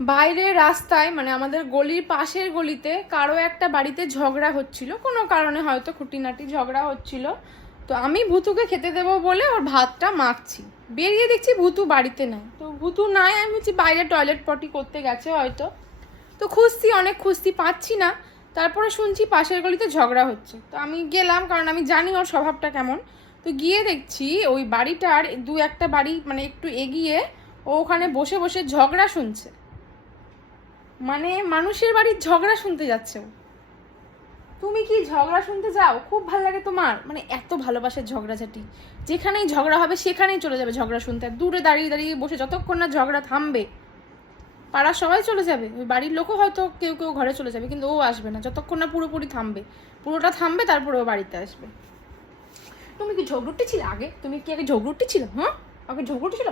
বাইরে রাস্তায় মানে আমাদের গলির পাশের গলিতে কারো একটা বাড়িতে ঝগড়া হচ্ছিল, কোনো কারণে হয়তো খুঁটিনাটি ঝগড়া হচ্ছিল। তো আমি ভুতুকে খেতে দেবো বলে ওর ভাতটা মাখছি, বেরিয়ে দেখছি ভুতু বাড়িতে নাই। তো ভুতু নাই, আমি হচ্ছে বাইরে টয়লেট পটি করতে গেছে হয়তো। তো খুঁজছি, অনেক খুঁজছি, পাচ্ছি না। তারপরে শুনছি পাশের গলিতে ঝগড়া হচ্ছে। তো আমি গেলাম, কারণ আমি জানি ওর স্বভাবটা কেমন। তো গিয়ে দেখছি ওই বাড়িটার দু একটা বাড়ি মানে একটু এগিয়ে ও ওখানে বসে বসে ঝগড়া শুনছে। মানে মানুষের বাড়ির ঝগড়া শুনতে যাচ্ছে ও। তুমি কি ঝগড়া শুনতে যাও? খুব ভালো লাগে তোমার? মানে এত ভালোবাসে ঝগড়াঝাটি, যেখানেই ঝগড়া হবে সেখানেই চলে যাবে ঝগড়া শুনতে। আর দূরে দাঁড়িয়ে দাঁড়িয়ে বসে যতক্ষণ না ঝগড়া থামবে, পাড়ার সবাই চলে যাবে, ওই বাড়ির লোকও হয়তো কেউ কেউ ঘরে চলে যাবে, কিন্তু ও আসবে না যতক্ষণ না পুরোপুরি থামবে। পুরোটা থামবে তারপরে ও বাড়িতে আসবে। তুমি কি ঝগড়ুটে ছিলে আগে? তুমি কি আগে ঝগড়ুটে ছিল? হ্যাঁ, আগে ঝগড়ুটে ছিল?